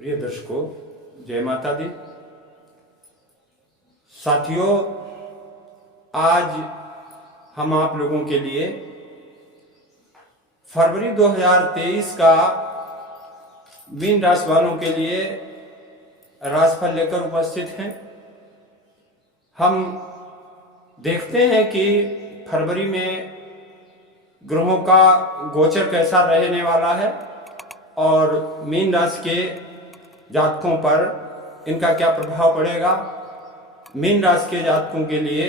प्रिय दर्शकों, जय माता दी। साथियों, आज हम आप लोगों के लिए फरवरी 2023 का मीन राशि वालों के लिए राशिफल लेकर उपस्थित हैं। हम देखते हैं कि फरवरी में ग्रहों का गोचर कैसा रहने वाला है और मीन राशि के जातकों पर इनका क्या प्रभाव पड़ेगा। मीन राशि के जातकों के लिए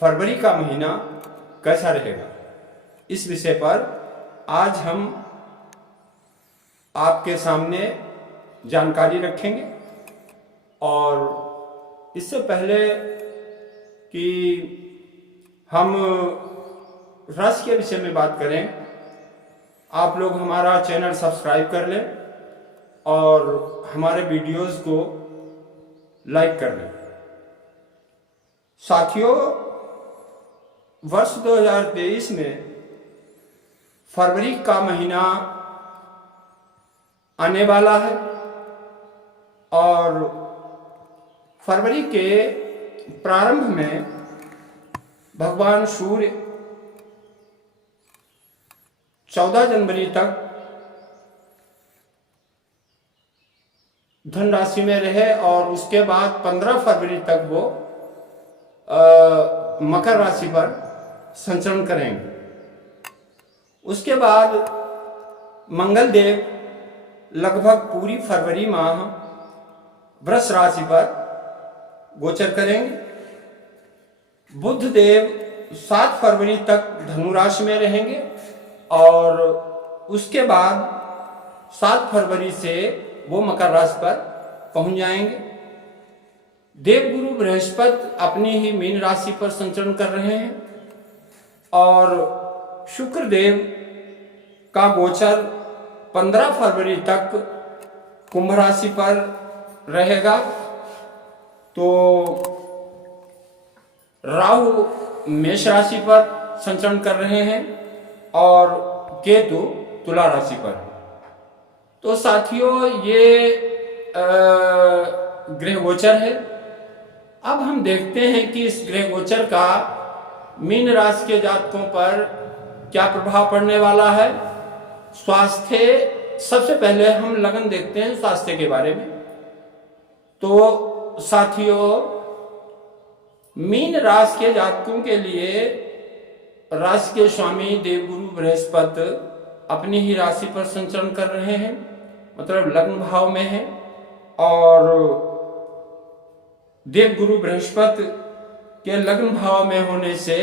फरवरी का महीना कैसा रहेगा, इस विषय पर आज हम आपके सामने जानकारी रखेंगे। और इससे पहले कि हम राशि के विषय में बात करें, आप लोग हमारा चैनल सब्सक्राइब कर लें और हमारे वीडियोस को लाइक कर लें। साथियों, वर्ष 2023 में फरवरी का महीना आने वाला है और फरवरी के प्रारंभ में भगवान सूर्य 14 जनवरी तक धन राशि में रहे और उसके बाद 15 फरवरी तक वो मकर राशि पर संचरण करेंगे। उसके बाद मंगल देव लगभग पूरी फरवरी माह वृष राशि पर गोचर करेंगे। बुध देव 7 फरवरी तक धनु राशि में रहेंगे और उसके बाद 7 फरवरी से वो मकर राशि पर पहुंच जाएंगे। देवगुरु बृहस्पति अपनी ही मीन राशि पर संचरण कर रहे हैं और शुक्र देव का गोचर 15 फरवरी तक कुंभ राशि पर रहेगा। तो राहु मेष राशि पर संचरण कर रहे हैं और केतु तुला राशि पर। तो साथियों, ये ग्रह गोचर है। अब हम देखते हैं कि इस ग्रह गोचर का मीन राशि के जातकों पर क्या प्रभाव पड़ने वाला है। स्वास्थ्य, सबसे पहले हम लगन देखते हैं स्वास्थ्य के बारे में। तो साथियों, मीन राशि के जातकों के लिए राशि के स्वामी देवगुरु बृहस्पति अपनी ही राशि पर संचरण कर रहे हैं, मतलब लग्न भाव में है। और देवगुरु बृहस्पति के लग्न भाव में होने से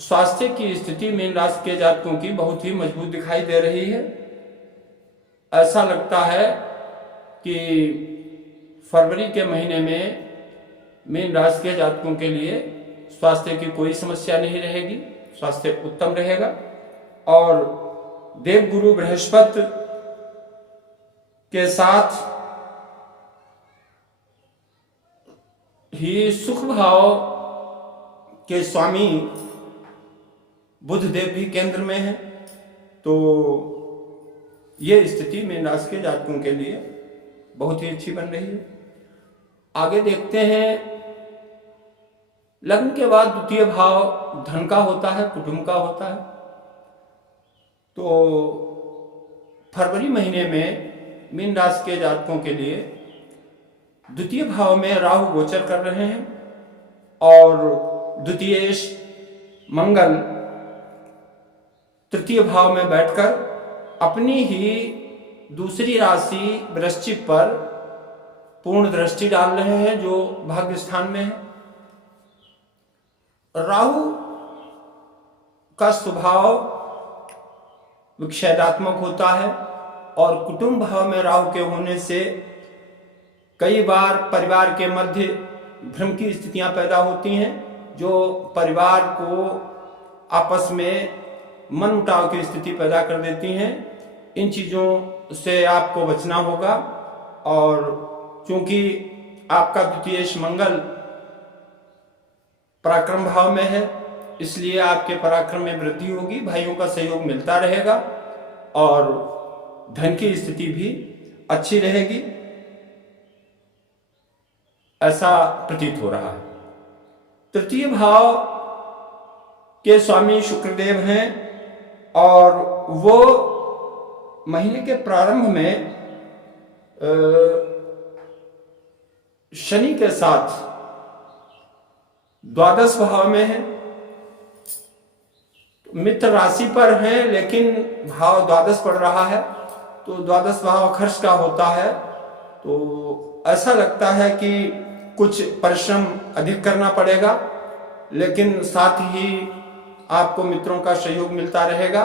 स्वास्थ्य की स्थिति मीन राशि के जातकों की बहुत ही मजबूत दिखाई दे रही है। ऐसा लगता है कि फरवरी के महीने में मीन राशि के जातकों के लिए स्वास्थ्य की कोई समस्या नहीं रहेगी, स्वास्थ्य उत्तम रहेगा। और देवगुरु बृहस्पति के साथ ही सुख भाव के स्वामी बुध देव भी केंद्र में है। तो ये स्थिति मीन राशि के जातकों के लिए बहुत ही अच्छी बन रही है। आगे देखते हैं, लग्न के बाद द्वितीय भाव धन का होता है, कुटुंब का होता है। तो फरवरी महीने में मीन राशि के जातकों के लिए द्वितीय भाव में राहु गोचर कर रहे हैं और द्वितीयेश मंगल तृतीय भाव में बैठकर अपनी ही दूसरी राशि वृश्चिक पर पूर्ण दृष्टि डाल रहे हैं, जो भाग्य स्थान में है। राहु का स्वभाव विक्षेदात्मक होता है और कुटुंब भाव में राहु के होने से कई बार परिवार के मध्य भ्रम की स्थितियां पैदा होती हैं, जो परिवार को आपस में मनमुटाव की स्थिति पैदा कर देती हैं। इन चीज़ों से आपको बचना होगा। और क्योंकि आपका द्वितीयेश मंगल पराक्रम भाव में है, इसलिए आपके पराक्रम में वृद्धि होगी, भाइयों का सहयोग मिलता रहेगा और धन की स्थिति भी अच्छी रहेगी, ऐसा प्रतीत हो रहा है। तृतीय भाव के स्वामी शुक्रदेव हैं और वो महीने के प्रारंभ में शनि के साथ द्वादश भाव में है। मित्र राशि पर हैं लेकिन भाव द्वादश पड़ रहा है, तो द्वादश भाव खर्च का होता है, तो ऐसा लगता है कि कुछ परिश्रम अधिक करना पड़ेगा, लेकिन साथ ही आपको मित्रों का सहयोग मिलता रहेगा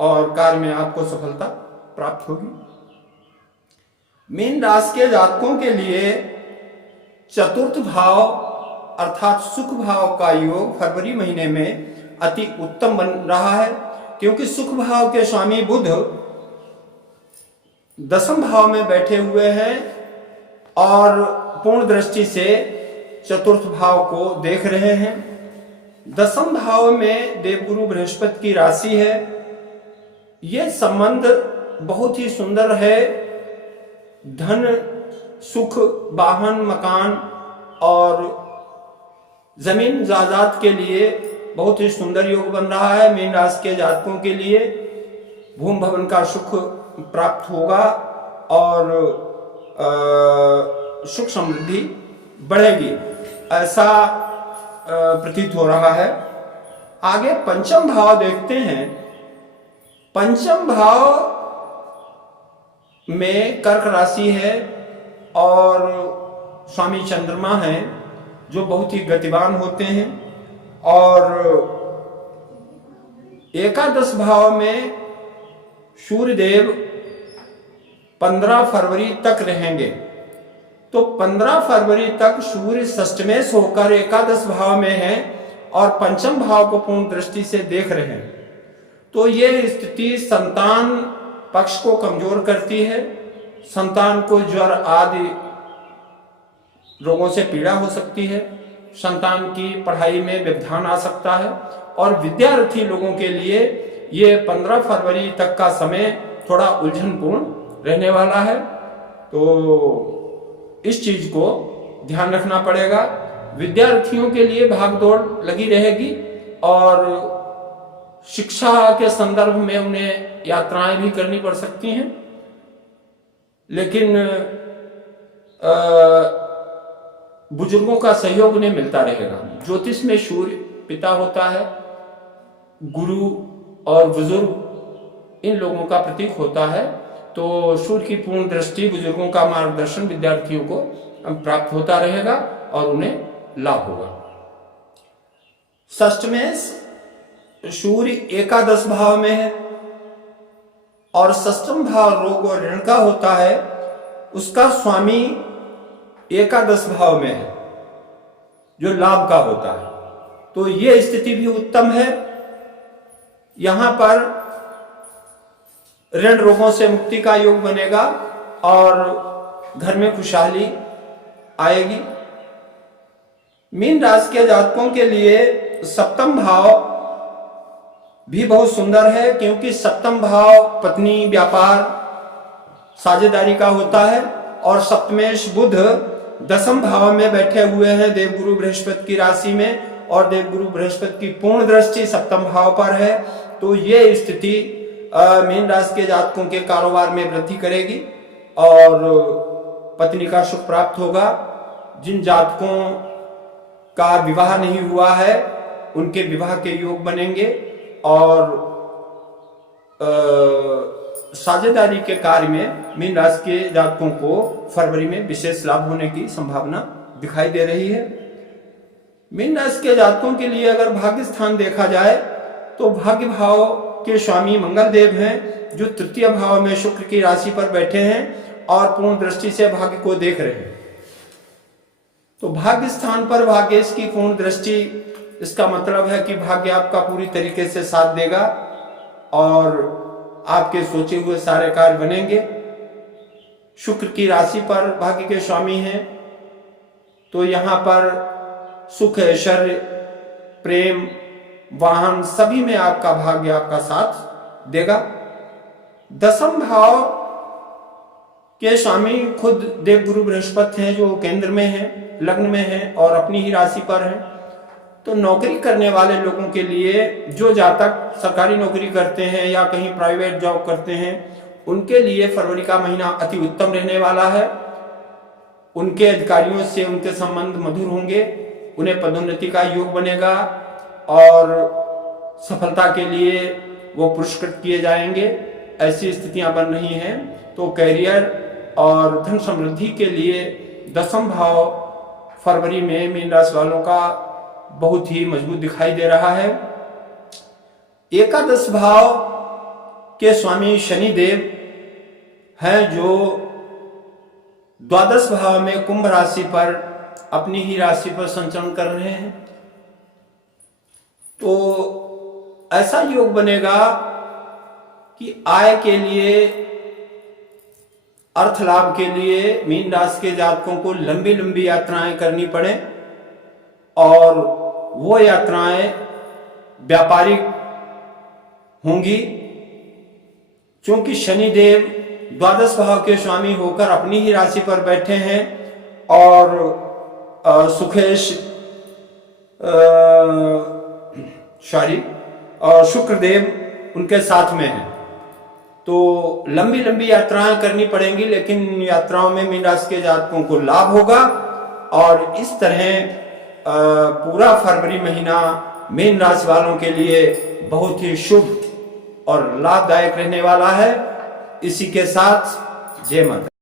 और कार्य में आपको सफलता प्राप्त होगी। मीन राशि के जातकों के लिए चतुर्थ भाव अर्थात सुख भाव का योग फरवरी महीने में अति उत्तम बन रहा है, क्योंकि सुख भाव के स्वामी बुध दसम भाव में बैठे हुए हैं और पूर्ण दृष्टि से चतुर्थ भाव को देख रहे हैं। दसम भाव में देवगुरु बृहस्पति की राशि है। यह संबंध बहुत ही सुंदर है। धन, सुख, वाहन, मकान और जमीन जायदाद के लिए बहुत ही सुंदर योग बन रहा है। मीन राशि के जातकों के लिए भूमि भवन का सुख प्राप्त होगा और सुख समृद्धि बढ़ेगी, ऐसा प्रतीत हो रहा है। आगे पंचम भाव देखते हैं। पंचम भाव में कर्क राशि है और स्वामी चंद्रमा हैं जो बहुत ही गतिवान होते हैं, और एकादश भाव में सूर्य देव 15 फरवरी तक रहेंगे। तो 15 फरवरी तक सूर्य षष्ठमेश होकर एकादश भाव में है और पंचम भाव को पूर्ण दृष्टि से देख रहे हैं। तो ये स्थिति संतान पक्ष को कमजोर करती है। संतान को ज्वर आदि रोगों से पीड़ा हो सकती है, संतान की पढ़ाई में व्यवधान आ सकता है, और विद्यार्थी लोगों के लिए ये 15 फरवरी तक का समय थोड़ा उलझनपूर्ण रहने वाला है। तो इस चीज को ध्यान रखना पड़ेगा। विद्यार्थियों के लिए भागदौड़ लगी रहेगी और शिक्षा के संदर्भ में उन्हें यात्राएं भी करनी पड़ सकती हैं, लेकिन बुजुर्गों का सहयोग उन्हें मिलता रहेगा। ज्योतिष में सूर्य पिता होता है, गुरु और बुजुर्ग इन लोगों का प्रतीक होता है। तो सूर्य की पूर्ण दृष्टि, बुजुर्गों का मार्गदर्शन विद्यार्थियों को प्राप्त होता रहेगा और उन्हें लाभ होगा। षष्ठमेश सूर्य एकादश भाव में है और षष्ठम भाव रोग और ऋण का होता है, उसका स्वामी एकादश भाव में है जो लाभ का होता है। तो यह स्थिति भी उत्तम है। यहां पर ऋण रोगों से मुक्ति का योग बनेगा और घर में खुशहाली आएगी। मीन राशि के जातकों के लिए सप्तम भाव भी बहुत सुंदर है, क्योंकि सप्तम भाव पत्नी, व्यापार, साझेदारी का होता है और सप्तमेश बुध दसम भाव में बैठे हुए हैं देवगुरु बृहस्पति की राशि में, और देवगुरु बृहस्पति की पूर्ण दृष्टि सप्तम भाव पर है। तो ये स्थिति मीन राशि के जातकों के कारोबार में वृद्धि करेगी और पत्नी का सुख प्राप्त होगा। जिन जातकों का विवाह नहीं हुआ है उनके विवाह के योग बनेंगे और साझेदारी के कार्य में मीन राशि के जातकों को फरवरी में विशेष लाभ होने की संभावना दिखाई दे रही है। मीन राशि के जातकों के लिए अगर भाग्य स्थान देखा जाए तो भाग्य भाव के स्वामी मंगल देव हैं जो तृतीय भाव में शुक्र की राशि पर बैठे हैं और पूर्ण दृष्टि से भाग्य को देख रहे हैं। तो भाग्य स्थान पर भाग्येश की पूर्ण दृष्टि, इसका मतलब है कि भाग्य आपका पूरी तरीके से साथ देगा और आपके सोचे हुए सारे कार्य बनेंगे। शुक्र की राशि पर भाग्य के स्वामी हैं, तो यहां पर सुख, ऐश्वर्य, प्रेम, वाहन सभी में आपका भाग्य आपका साथ देगा। दसम भाव के स्वामी खुद देवगुरु बृहस्पति हैं, जो केंद्र में है, लग्न में है और अपनी ही राशि पर है। तो नौकरी करने वाले लोगों के लिए, जो जातक सरकारी नौकरी करते हैं या कहीं प्राइवेट जॉब करते हैं, उनके लिए फरवरी का महीना अति उत्तम रहने वाला है। उनके अधिकारियों से उनके संबंध मधुर होंगे, उन्हें पदोन्नति का योग बनेगा और सफलता के लिए वो पुरस्कृत किए जाएंगे। ऐसी स्थितियां बन रही हैं। तो कैरियर और धन समृद्धि के लिए 10वां भाव फरवरी में मीन राशि वालों का बहुत ही मजबूत दिखाई दे रहा है। एकादश भाव के स्वामी शनि देव हैं, जो द्वादश भाव में कुंभ राशि पर अपनी ही राशि पर संचरण कर रहे हैं। तो ऐसा योग बनेगा कि आय के लिए, अर्थ लाभ के लिए मीन राशि के जातकों को लंबी लंबी यात्राएं करनी पड़े और वो यात्राएं व्यापारिक होंगी, क्योंकि शनिदेव द्वादश भाव के स्वामी होकर अपनी ही राशि पर बैठे हैं और सुखेश और शुक्रदेव उनके साथ में हैं। तो लंबी लंबी यात्राएं करनी पड़ेंगी, लेकिन यात्राओं में मीन राशि के जातकों को लाभ होगा और इस तरह पूरा फरवरी महीना मीन राशि वालों के लिए बहुत ही शुभ और लाभदायक रहने वाला है। इसी के साथ जय माता।